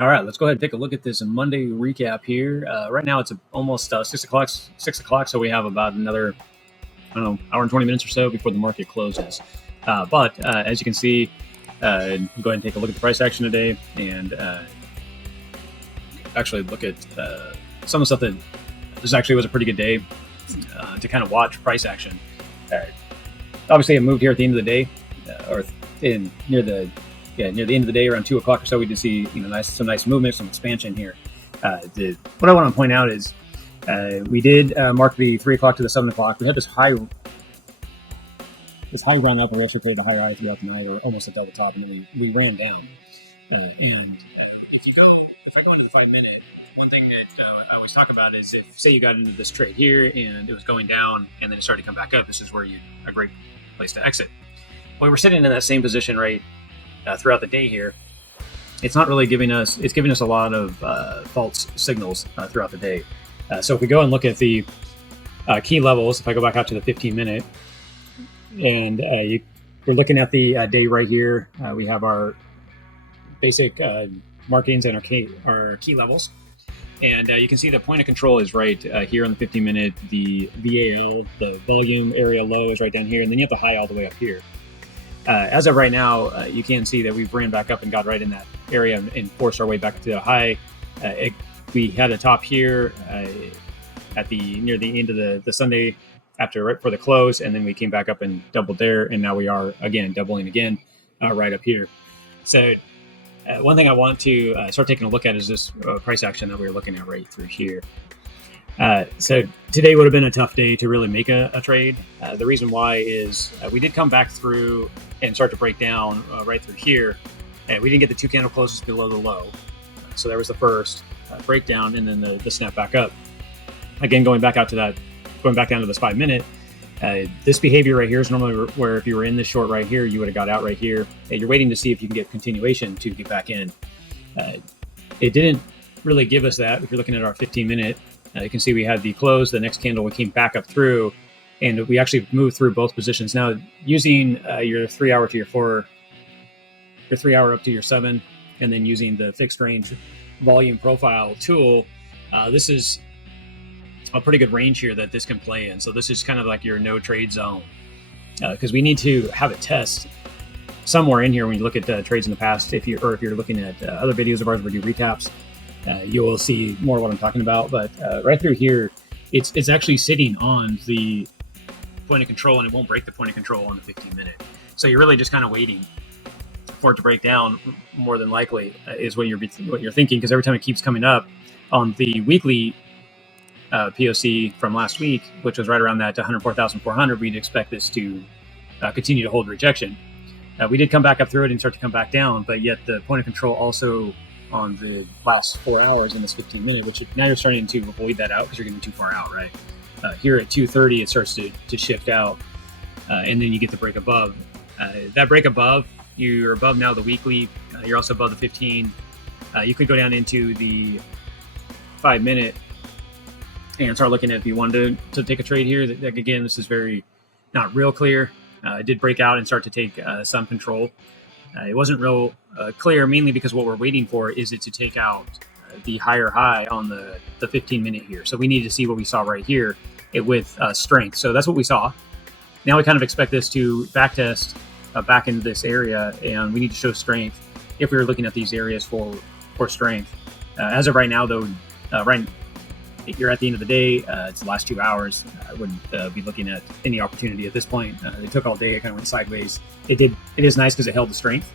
All right, let's go ahead and take a look at this Monday recap here. Right now it's almost 6 o'clock. 6 o'clock, so we have about another, I don't know, hour and 20 minutes or so before the market closes. But as you can see, go ahead and take a look at the price action today, and actually look at some of the stuff that this actually was a pretty good day to kind of watch price action. Obviously, it moved here at the end of the day, or near the end of the day, around 2 o'clock or so. We did see some nice movement, some expansion here. What I want to point out is we did mark the 3 o'clock to the 7 o'clock. We had this high run up, and we actually played the higher high throughout the night, or almost a double top, and then we ran down. If I go into the 5-minute, one thing that I always talk about is, if say you got into this trade here and it was going down and then it started to come back up, this is where a great place to exit. Well, we're sitting in that same position right throughout the day here. It's not really giving us a lot of false signals throughout the day. So if we go and look at the key levels, if I go back out to the 15-minute, and we're looking at the day right here, we have our basic markings and our key levels. And you can see the point of control is right here on the 15-minute. The VAL, the volume area low, is right down here, and then you have the high all the way up here. As of right now, you can see that we've ran back up and got right in that area and forced our way back to the high. We had a top here near the end of the Sunday, right for the close, and then we came back up and doubled there, and now we are again doubling again right up here. So one thing I want to start taking a look at is this price action that we were looking at right through here. So today would have been a tough day to really make a trade. The reason why is we did come back through and start to break down right through here, and we didn't get the 2 candle closes below the low. So there was the first breakdown, and then the snap back up. Again, going back down to this 5-minute. This behavior right here is normally where if you were in this short right here, you would have got out right here. You're waiting to see if you can get continuation to get back in. It didn't really give us that. If you're looking at our 15-minute, you can see we had the close, the next candle we came back up through, and we actually moved through both positions. Now, using your 3 hour to your 4, your 3 hour up to your 7, and then using the fixed range volume profile tool, this is a pretty good range here that this can play in. So this is kind of like your no trade zone, because we need to have it test somewhere in here. When you look at trades in the past, if you're looking at other videos of ours where we do recaps, you will see more what I'm talking about. But right through here, it's actually sitting on the point of control, and it won't break the point of control on the 15-minute. So you're really just kind of waiting for it to break down. More than likely is what you're thinking, because every time it keeps coming up on the weekly POC from last week, which was right around that 104,400, we'd expect this to continue to hold rejection. We did come back up through it and start to come back down, but yet the point of control also on the last 4 hours in this 15-minute, which now you're starting to avoid that out because you're getting too far out, right? Here at 2:30, it starts to shift out, and then you get the break above. That break above, you're above now the weekly. You're also above the 15. You could go down into the 5-minute and start looking at if you wanted to take a trade here. Again, this is very not real clear. It did break out and start to take some control. It wasn't real clear, mainly because what we're waiting for is it to take out the higher high on the 15-minute here. So we need to see what we saw right here with strength. So that's what we saw. Now we kind of expect this to backtest back into this area, and we need to show strength if we were looking at these areas for strength. As of right now, though, you're at the end of the day. It's the last 2 hours. I wouldn't be looking at any opportunity at this point. It took all day. It kind of went sideways. It is nice because it held the strength,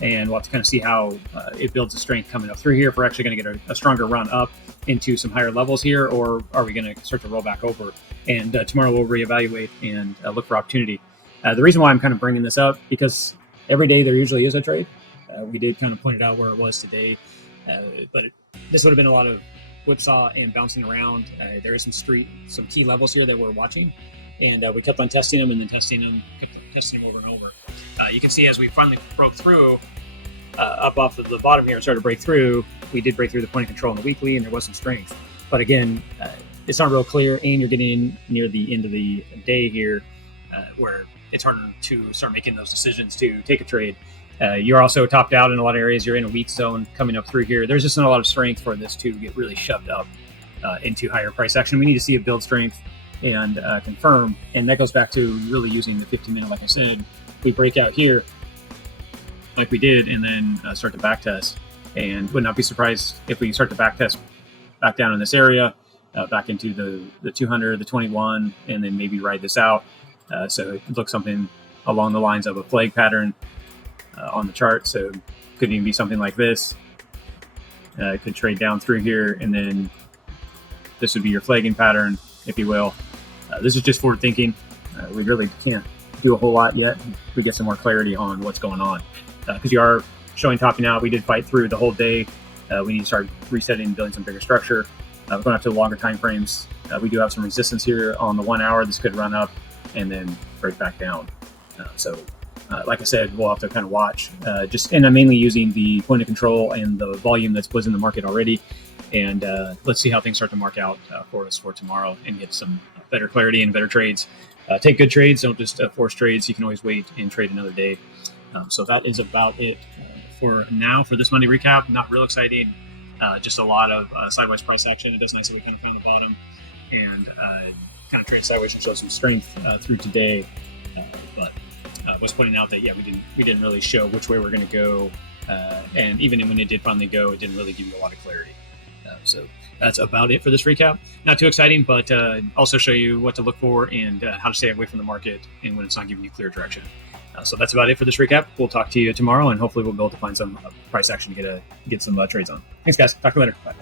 and we'll have to kind of see how it builds the strength coming up through here. If we're actually going to get a stronger run up into some higher levels here, or are we going to start to roll back over? And tomorrow we'll reevaluate and look for opportunity. The reason why I'm kind of bringing this up, because every day there usually is a trade. We did kind of point it out where it was today, but this would have been a lot of whipsaw and bouncing around. There is some key levels here that we're watching, and we kept on testing them and then testing them over and over. You can see as we finally broke through up off of the bottom here and started to break through, we did break through the point of control in the weekly, and there was some strength. But again, it's not real clear, and you're getting near the end of the day here where it's harder to start making those decisions to take a trade. You're also topped out in a lot of areas. You're in a weak zone coming up through here. There's just not a lot of strength for this to get really shoved up into higher price action. We need to see a build strength and confirm. And that goes back to really using the 15-minute, like I said. We break out here like we did and then start to back test. And would not be surprised if we start to back test back down in this area, back into the 200, the 21, and then maybe ride this out. So it looks something along the lines of a flag pattern on the chart. So it could even be something like this. It could trade down through here, and then this would be your flagging pattern, if you will. This is just forward thinking. We really can't do a whole lot yet. We get some more clarity on what's going on, because you are showing topping out. We did fight through the whole day. We need to start resetting and building some bigger structure. Going up to the longer time frames. We do have some resistance here on the 1 hour. This could run up and then break back down. Like I said, we'll have to kind of watch. And I'm mainly using the point of control and the volume that was in the market already. And let's see how things start to mark out for us for tomorrow and get some better clarity and better trades. Take good trades, don't just force trades. You can always wait and trade another day. So that is about it for now for this Monday recap. Not real exciting. Just a lot of sideways price action. It does nice that we kind of found the bottom and kind of trade sideways and show some strength through today. But was pointing out that we didn't really show which way we're going to go, and even when it did finally go, it didn't really give you a lot of clarity. So that's about it for this recap. Not too exciting, but also show you what to look for and how to stay away from the market and when it's not giving you clear direction. So that's about it for this recap. We'll talk to you tomorrow, and hopefully we'll be able to find some price action to get some trades on. Thanks, guys. Talk to you later. Bye.